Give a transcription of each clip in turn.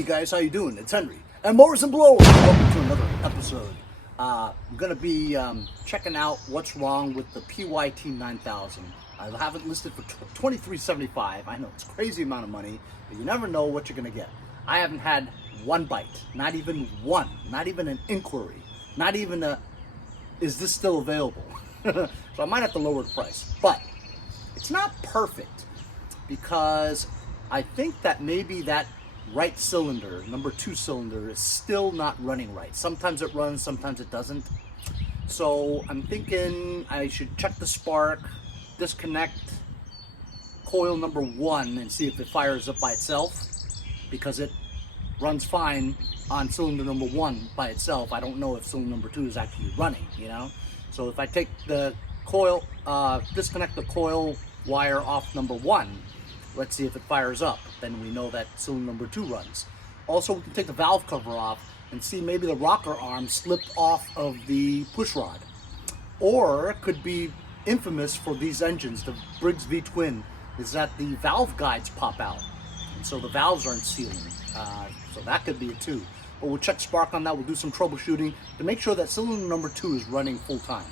Hey guys, how you doing? It's Henry and Mowers and Blowers. Welcome to another episode. I'm gonna be checking out what's wrong with the Pyt9000. I have it listed for $23.75. I know it's a crazy amount of money, but you never know what you're gonna get. I haven't had one bite, not even one, not even an inquiry, not even a, is this still available? So I might have to lower the price, but it's not perfect because I think that maybe that right cylinder, number 2 cylinder, is still not running right. Sometimes it runs, sometimes it doesn't. So I'm thinking I should check the spark, disconnect coil number 1 and see if it fires up by itself, because it runs fine on cylinder number 1 by itself. I don't know if cylinder number 2 is actually running, you know? So if I take the coil, disconnect the coil wire off number 1, let's see if it fires up. Then we know that cylinder number 2 runs. Also, we can take the valve cover off and see maybe the rocker arm slipped off of the push rod. Or it could be infamous for these engines, the Briggs V-twin, is that the valve guides pop out. And so the valves aren't sealing. So that could be it too. But we'll check spark on that. We'll do some troubleshooting to make sure that cylinder number 2 is running full time.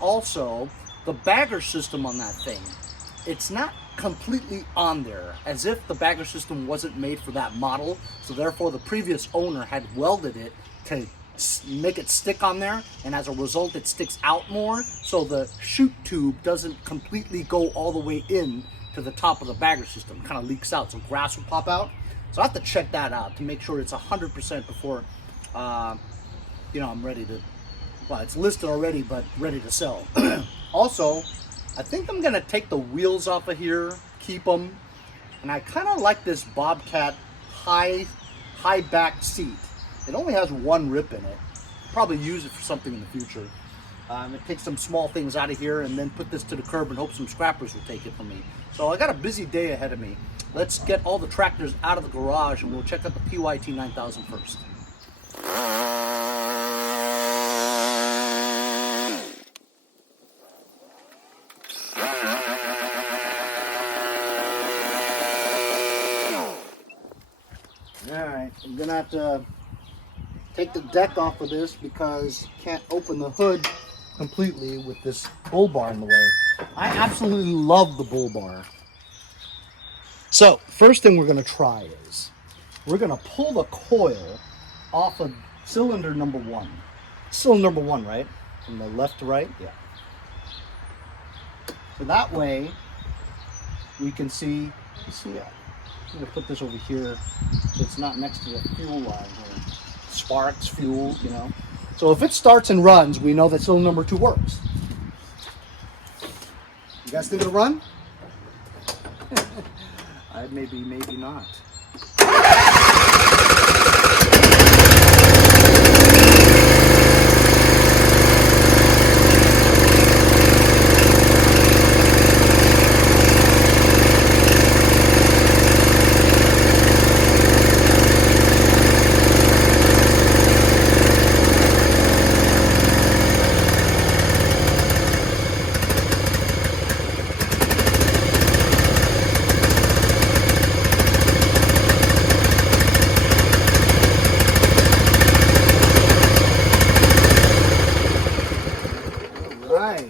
Also, the bagger system on that thing, it's not completely on there, as if the bagger system wasn't made for that model, so therefore the previous owner had welded it to make it stick on there, and as a result it sticks out more, so the chute tube doesn't completely go all the way in to the top of the bagger system. It kind of leaks out, so grass will pop out. So I have to check that out to make sure it's 100% before you know, I'm ready to, well, it's listed already but ready to sell. Also, I think I'm gonna take the wheels off of here, keep them, and I kind of like this Bobcat high back seat. It only has one rip in it. Probably use it for something in the future. It takes some small things out of here and then put this to the curb and hope some scrappers will take it from me. So I got a busy day ahead of me. Let's get all the tractors out of the garage and we'll check out the Pyt9000 first. Alright, I'm gonna have to take the deck off of this because I can't open the hood completely with this bull bar in the way. I absolutely love the bull bar. So, first thing we're gonna try is we're gonna pull the coil off of cylinder number 1. Cylinder number 1, right? From the left to right? Yeah. So that way we can see that. I'm gonna put this over here so it's not next to the fuel line here. Sparks, fuel, you know. So if it starts and runs, we know that cylinder number 2 works. You guys think it'll run? Maybe not.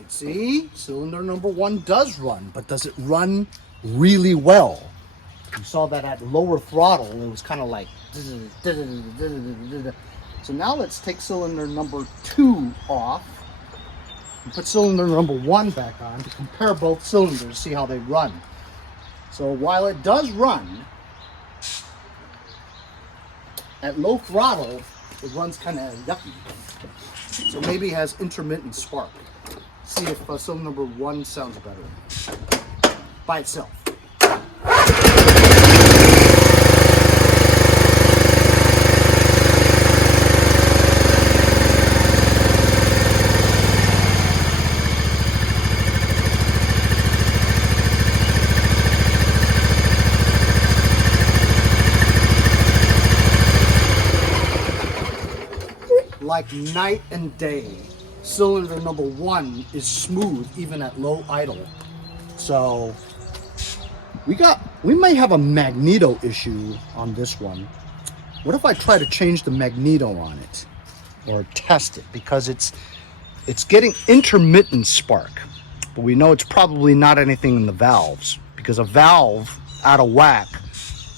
See, cylinder number 1 does run, but does it run really well? You saw that at lower throttle, it was kind of like. So now let's take cylinder number 2 off and put cylinder number 1 back on to compare both cylinders, see how they run. So while it does run, at low throttle, it runs kind of yucky. So maybe it has intermittent spark. See if cylinder number 1 sounds better by itself. Like night and day. Cylinder number 1 is smooth even at low idle. So We may have a magneto issue on this one. What if I try to change the magneto on it or test it, because it's getting intermittent spark, but we know it's probably not anything in the valves, because a valve out of whack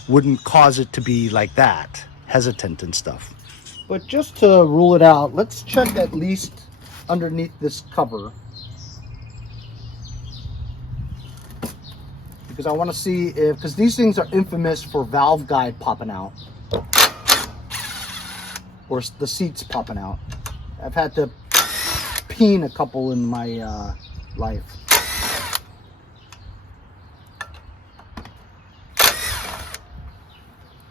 wouldn't cause it to be like that, hesitant and stuff. But just to rule it out, let's check at least underneath this cover, because I want to see if, because these things are infamous for valve guide popping out or the seats popping out. I've had to peen a couple in my life.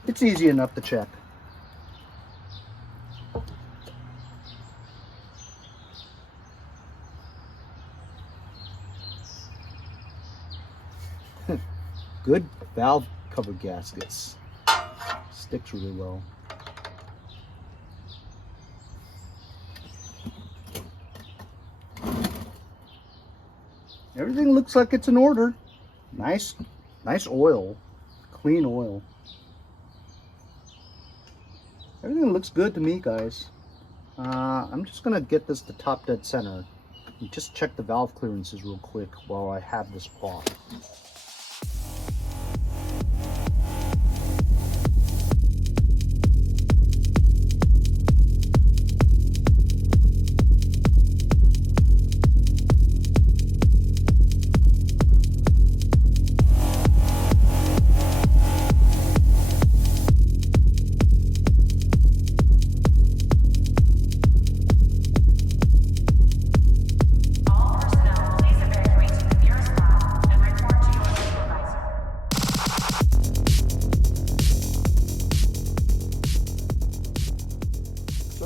It's easy enough to check. Good valve cover gaskets. Sticks really well. Everything looks like it's in order. Nice oil, clean oil. Everything looks good to me, guys. I'm just gonna get this to top dead center and just check the valve clearances real quick while I have this off.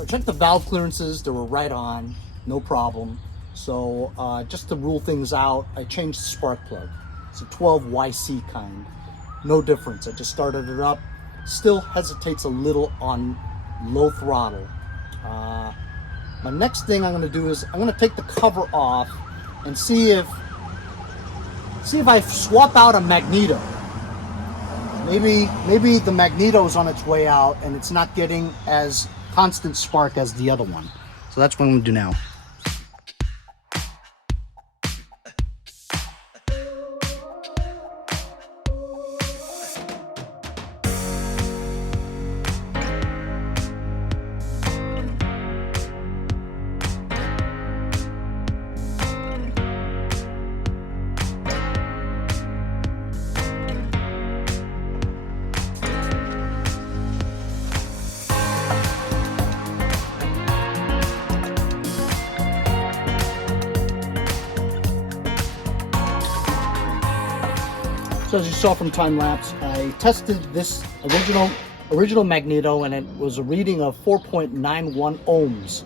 Check the valve clearances, they were right on, no problem. So just to rule things out, I changed the spark plug. It's a 12YC kind, no difference. I just started it up, still hesitates a little on low throttle. My next thing I'm gonna do is I'm gonna take the cover off and see if I swap out a magneto. Maybe the magneto's on its way out and it's not getting as constant spark as the other one. So that's what I'm gonna do now. So as you saw from time lapse, I tested this original magneto and it was a reading of 4.91 ohms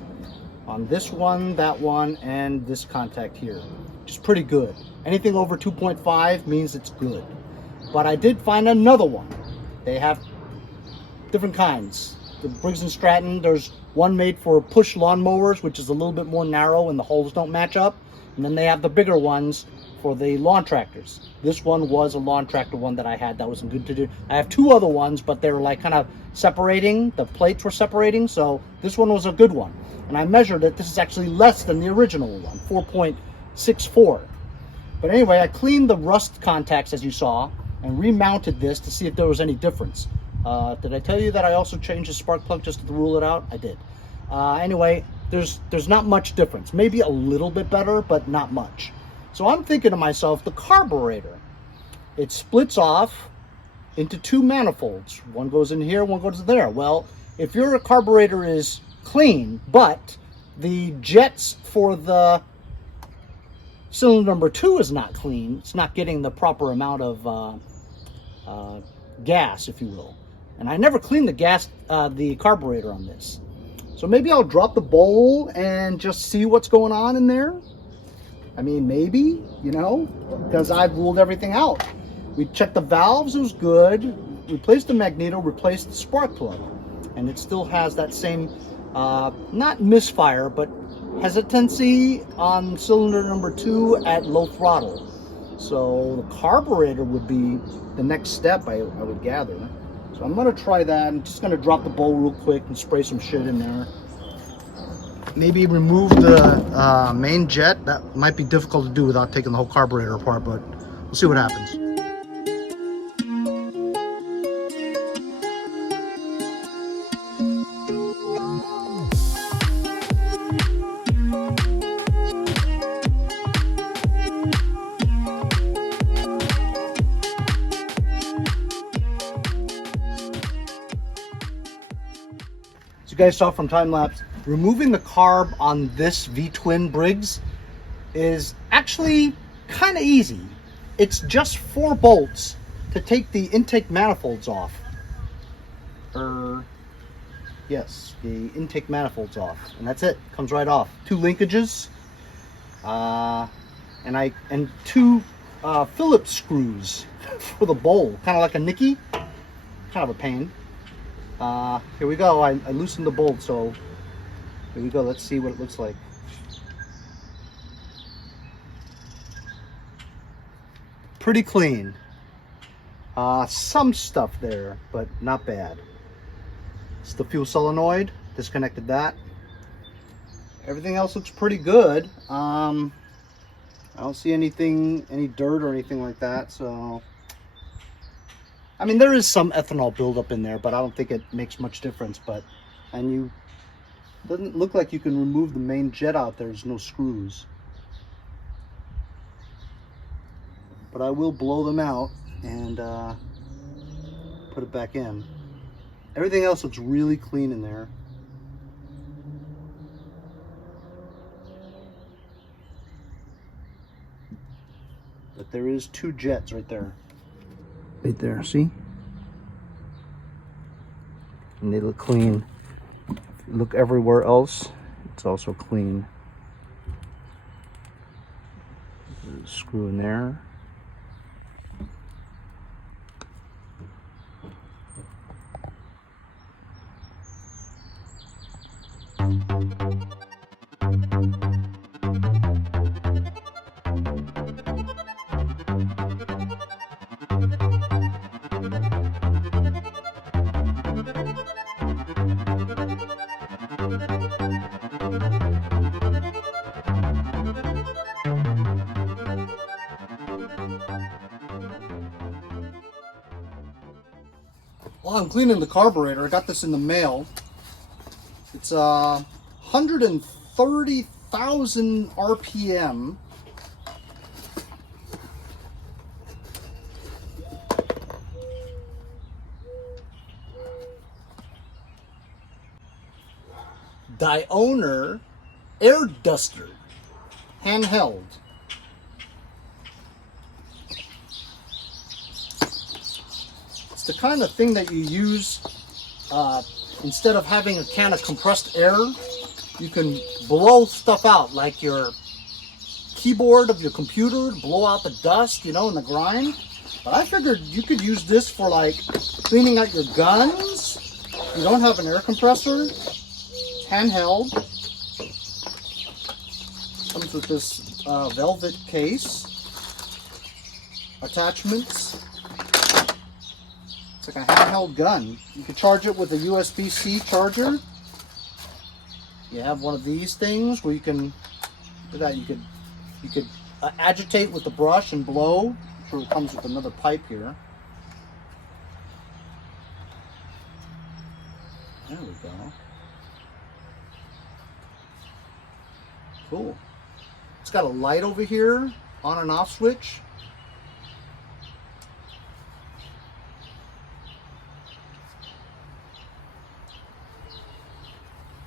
on this one, that one, and this contact here, which is pretty good. Anything over 2.5 means it's good. But I did find another one. They have different kinds. The Briggs & Stratton, there's one made for push lawnmowers, which is a little bit more narrow and the holes don't match up. And then they have the bigger ones for the lawn tractors. This one was a lawn tractor one that I had that wasn't good to do. I have two other ones, but they were like kind of separating. The plates were separating, so this one was a good one. And I measured it. This is actually less than the original one, 4.64. But anyway, I cleaned the rust contacts, as you saw, and remounted this to see if there was any difference. Did I tell you that I also changed the spark plug just to rule it out? I did. Anyway, there's not much difference. Maybe a little bit better, but not much. So I'm thinking to myself, the carburetor, it splits off into two manifolds. One goes in here, one goes in there. Well, if your carburetor is clean, but the jets for the cylinder number 2 is not clean, it's not getting the proper amount of gas, if you will. And I never cleaned the carburetor on this. So maybe I'll drop the bowl and just see what's going on in there. I mean, maybe, you know, because I've ruled everything out. We checked the valves, it was good. Replaced the magneto, replaced the spark plug. And it still has that same, not misfire, but hesitancy on cylinder number 2 at low throttle. So the carburetor would be the next step, I would gather. So I'm gonna try that. I'm just gonna drop the bowl real quick and spray some shit in there. Maybe remove the main jet. That might be difficult to do without taking the whole carburetor apart, but we'll see what happens. As you guys saw from time lapse, removing the carb on this V-twin Briggs is actually kind of easy. It's just 4 bolts to take the intake manifolds off. Yes, the intake manifolds off, and that's it. Comes right off. 2 linkages, and 2 Phillips screws for the bowl, kind of like a Nicky. Kind of a pain. Here we go. I loosened the bolt, so here we go. Let's see what it looks like. Pretty clean. Some stuff there, but not bad. It's the fuel solenoid. Disconnected that. Everything else looks pretty good. I don't see any dirt or anything like that, so I mean, there is some ethanol buildup in there, but I don't think it makes much difference. And doesn't look like you can remove the main jet out. There's no screws. But I will blow them out and put it back in. Everything else looks really clean in there. But there is 2 jets right there. Right there, see? And they look clean. If you look everywhere else, it's also clean. There's a screw in there. While I'm cleaning the carburetor, I got this in the mail. It's 130,000 RPM. DIOWNER air duster, handheld. It's the kind of thing that you use instead of having a can of compressed air. You can blow stuff out, like your keyboard of your computer, blow out the dust, you know, and the grime. But I figured you could use this for like cleaning out your guns. You don't have an air compressor. Handheld. Comes with this velvet case. Attachments. It's like a handheld gun. You can charge it with a USB-C charger. You have one of these things where you can, look at that, you could agitate with the brush and blow. I'm sure it comes with another pipe here. There we go. Cool. It's got a light over here, on and off switch.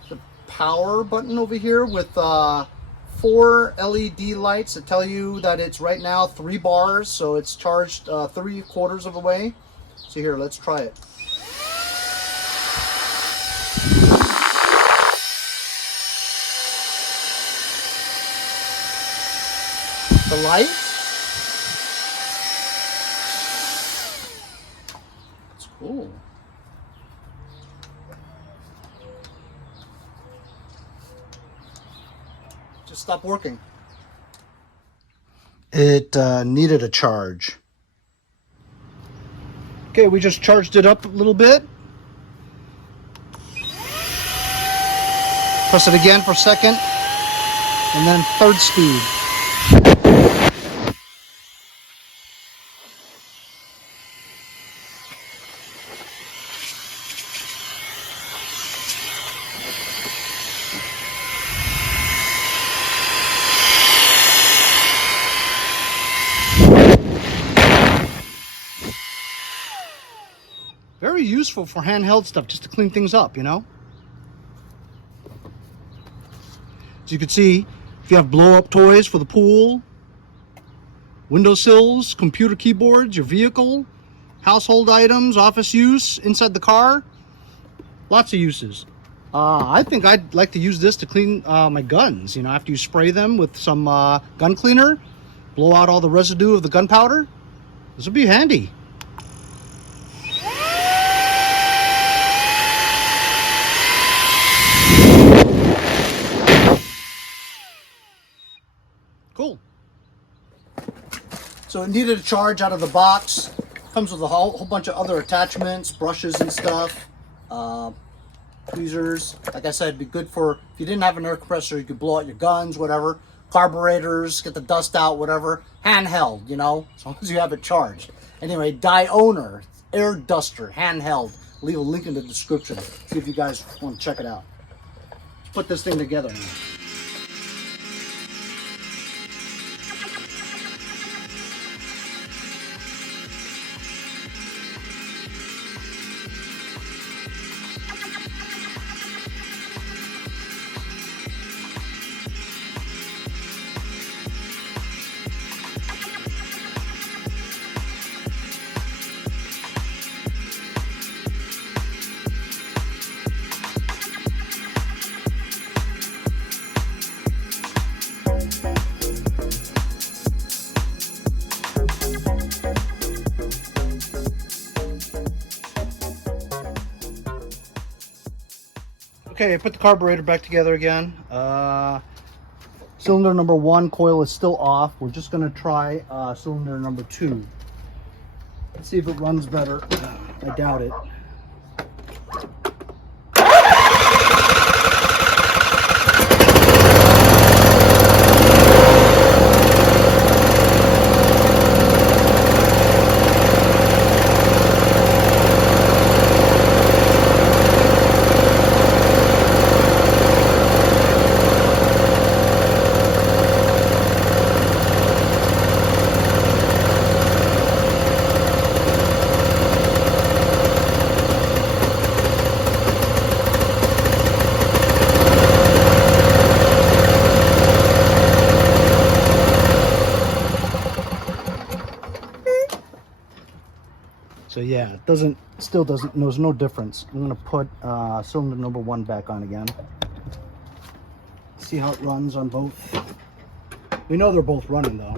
The power button over here with 4 LED lights that tell you that it's right now 3 bars, so it's charged 3/4 of the way. So here, let's try it. The light. It's cool. Just stopped working. it needed a charge. Okay, we just charged it up a little bit. Press it again for second, and then third speed. Very useful for handheld stuff, just to clean things up, you know? As you can see, if you have blow-up toys for the pool, windowsills, computer keyboards, your vehicle, household items, office use, inside the car, lots of uses. I think I'd like to use this to clean my guns. You know, after you spray them with some gun cleaner, blow out all the residue of the gunpowder, this would be handy. Cool. So it needed a charge out of the box. Comes with a whole bunch of other attachments, brushes and stuff, tweezers. Like I said, it'd be good for, if you didn't have an air compressor, you could blow out your guns, whatever. Carburetors, get the dust out, whatever. Handheld, you know, as long as you have it charged. Anyway, DIOWNER, air duster, handheld. Leave a link in the description. See if you guys want to check it out. Let's put this thing together now. Okay, I put the carburetor back together again. Cylinder number 1 coil is still off. We're just going to try cylinder number 2. Let's see if it runs better. I doubt it. So yeah, it still doesn't, there's no difference. I'm gonna put cylinder number 1 back on again. See how it runs on both. We know they're both running though.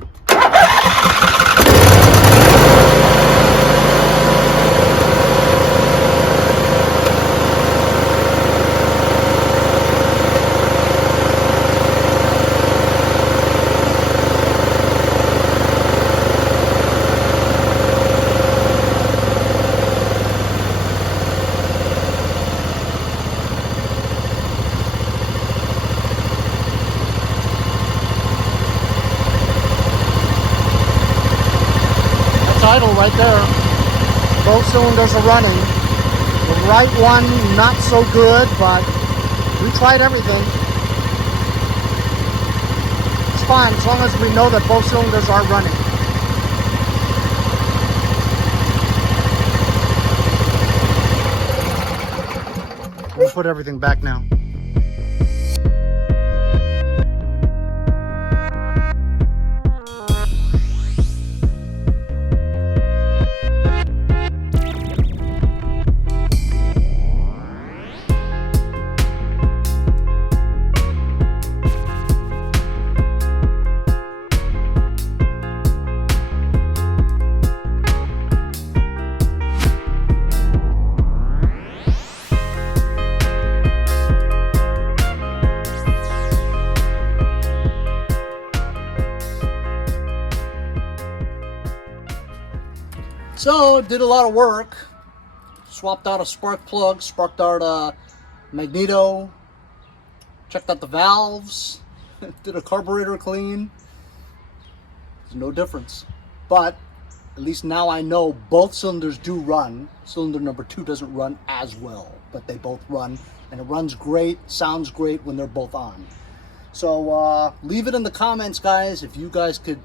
Idle right there. Both cylinders are running. The right one not so good, but we tried everything. It's fine as long as we know that both cylinders are running. We'll put everything back now. So did a lot of work. Swapped out a spark plug, sparked out a Magneto, checked out the valves, did a carburetor clean. There's no difference. But at least now I know both cylinders do run. Cylinder number 2 doesn't run as well, but they both run, and it runs great, sounds great when they're both on. So leave it in the comments, guys, if you guys could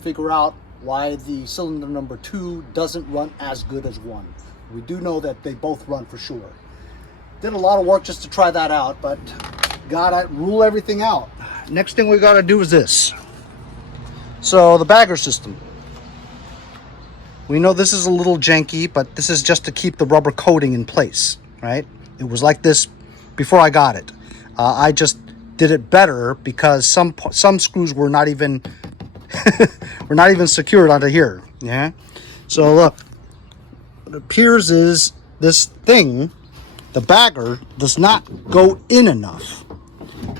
figure out why the cylinder number 2 doesn't run as good as 1. We do know that they both run for sure. Did a lot of work just to try that out, but gotta rule everything out. Next thing we gotta do is this. So the bagger system. We know this is a little janky, but this is just to keep the rubber coating in place, right? It was like this before I got it. I just did it better because some screws were not even secured onto here. Yeah. So look, what appears is this thing, the bagger, does not go in enough.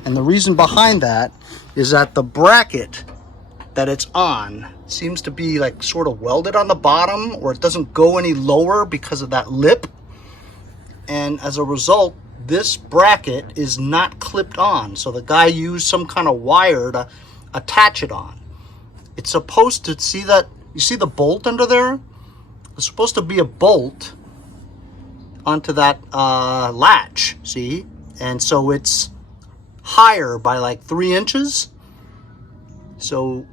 And the reason behind that is that the bracket that it's on seems to be like sort of welded on the bottom, or it doesn't go any lower because of that lip. And as a result, this bracket is not clipped on. So the guy used some kind of wire to attach it on. It's supposed to, see that, you see the bolt under there? There's supposed to be a bolt onto that latch, see? And so it's higher by like 3 inches. So,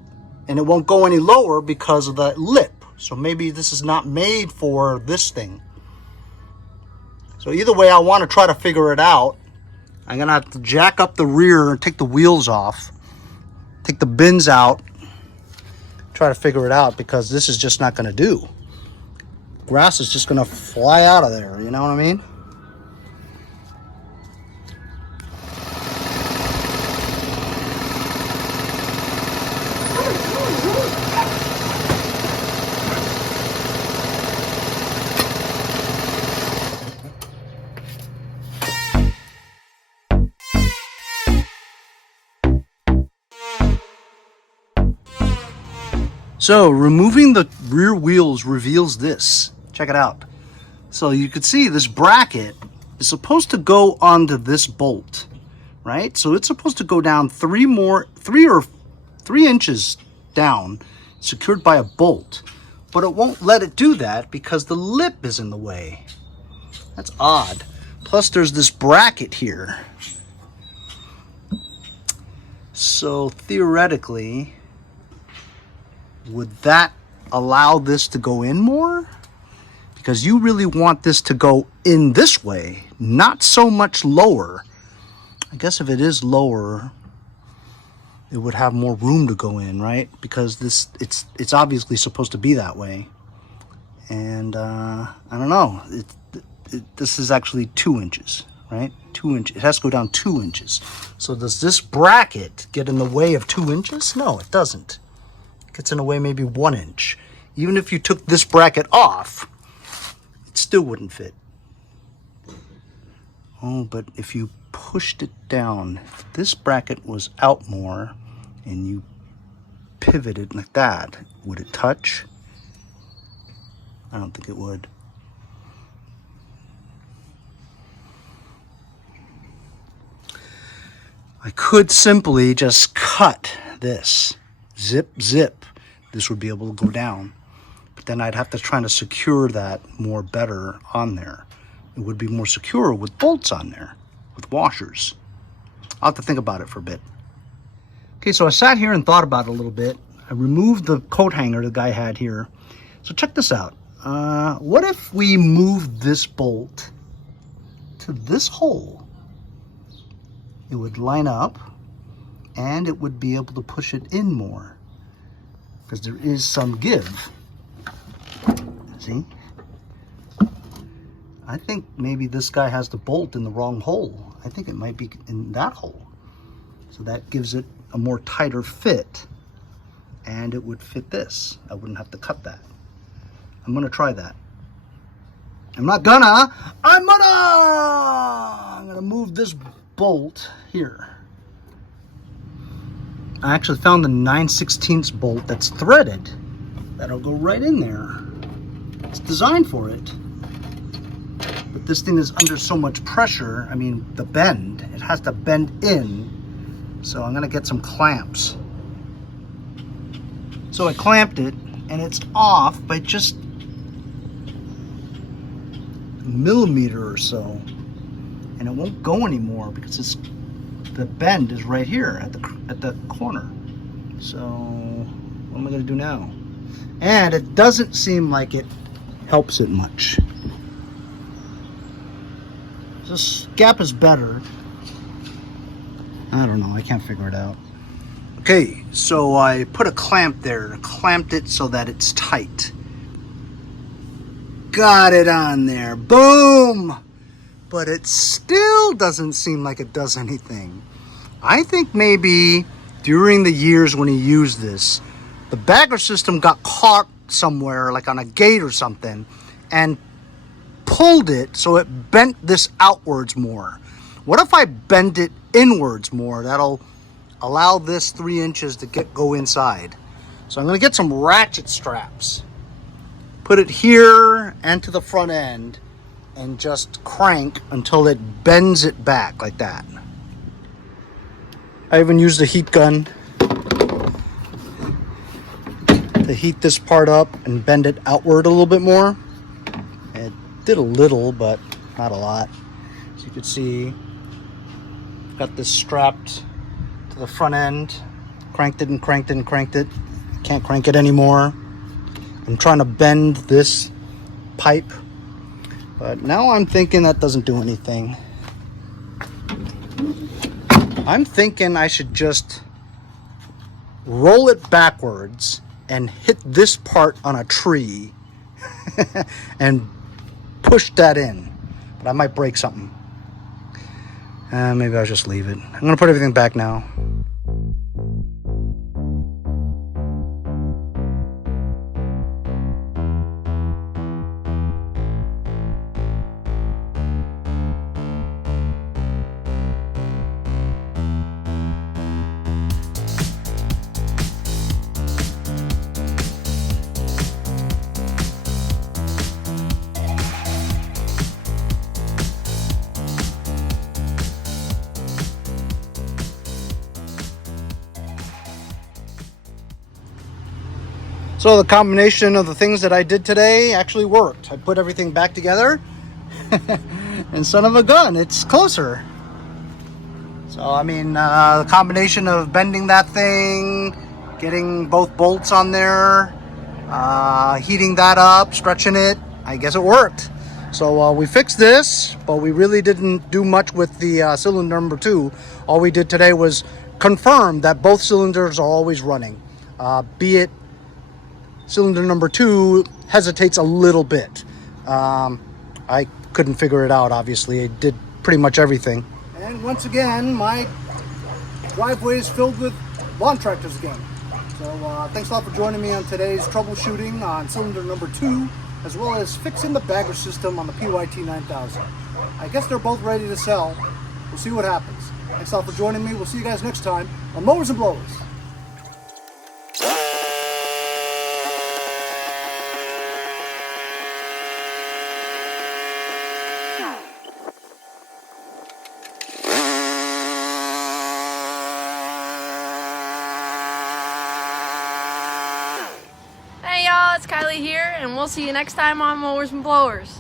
and it won't go any lower because of that lip. So maybe this is not made for this thing. So either way, I want to try to figure it out. I'm going to have to jack up the rear and take the wheels off, take the bins out, try to figure it out, because this is just not going to do. Grass is just going to fly out of there, you know what I mean? So removing the rear wheels reveals this. Check it out. So you can see this bracket is supposed to go onto this bolt, right? So it's supposed to go down 3 inches down, secured by a bolt, but it won't let it do that because the lip is in the way. That's odd. Plus there's this bracket here. So theoretically, would that allow this to go in more? Because you really want this to go in this way, not so much lower. I guess if it is lower, it would have more room to go in, right? Because this, it's obviously supposed to be that way. And I don't know. This is actually 2 inches, right? 2 inches. It has to go down 2 inches. So does this bracket get in the way of 2 inches? No, it doesn't. Gets in the way maybe 1 inch. Even if you took this bracket off, it still wouldn't fit. Oh, but if you pushed it down, if this bracket was out more and you pivoted like that, would it touch? I don't think it would. I could simply just cut this. Zip, zip. This would be able to go down. But then I'd have to try to secure that more better on there. It would be more secure with bolts on there, with washers. I'll have to think about it for a bit. Okay, so I sat here and thought about it a little bit. I removed the coat hanger the guy had here. So check this out. What if we moved this bolt to this hole? It would line up, and it would be able to push it in more, because there is some give. See? I think maybe this guy has the bolt in the wrong hole. I think it might be in that hole. So that gives it a more tighter fit, and it would fit this. I wouldn't have to cut that. I'm gonna try that. I'm gonna move this bolt here. I actually found the 9/16 bolt that's threaded. That'll go right in there. It's designed for it. But this thing is under so much pressure, I mean, the bend, it has to bend in. So I'm gonna get some clamps. So I clamped it, and it's off by just a millimeter or so. And it won't go anymore because the bend is right here at the corner. So what am I gonna do now? And it doesn't seem like it helps it much. This gap is better. I don't know, I can't figure it out. Okay, so I put a clamp there, clamped it so that it's tight. Got it on there, boom! But it still doesn't seem like it does anything. I think maybe during the years when he used this, the bagger system got caught somewhere, like on a gate or something, and pulled it so it bent this outwards more. What if I bend it inwards more? That'll allow this 3 inches to go inside. So I'm gonna get some ratchet straps, put it here and to the front end, and just crank until it bends it back like that. I even used a heat gun to heat this part up and bend it outward a little bit more. It did a little, but not a lot. As you can see, got this strapped to the front end. Cranked it and cranked it and cranked it. Can't crank it anymore. I'm trying to bend this pipe, but now I'm thinking that doesn't do anything. I'm thinking I should just roll it backwards and hit this part on a tree and push that in. But I might break something. Maybe I'll just leave it. I'm gonna put everything back now. So the combination of the things that I did today actually worked. I put everything back together and son of a gun, it's closer. So I mean, the combination of bending that thing, getting both bolts on there, heating that up, stretching it, I guess it worked. So we fixed this, but we really didn't do much with the cylinder number 2. All we did today was confirm that both cylinders are always running, be it cylinder number 2 hesitates a little bit. I couldn't figure it out, obviously. It did pretty much everything. And once again, my driveway is filled with lawn tractors again. So thanks a lot for joining me on today's troubleshooting on cylinder number 2, as well as fixing the bagger system on the Pyt9000. I guess they're both ready to sell. We'll see what happens. Thanks a lot for joining me. We'll see you guys next time on Mowers and Blowers. Hey y'all, it's Kylie here, and we'll see you next time on Mowers and Blowers.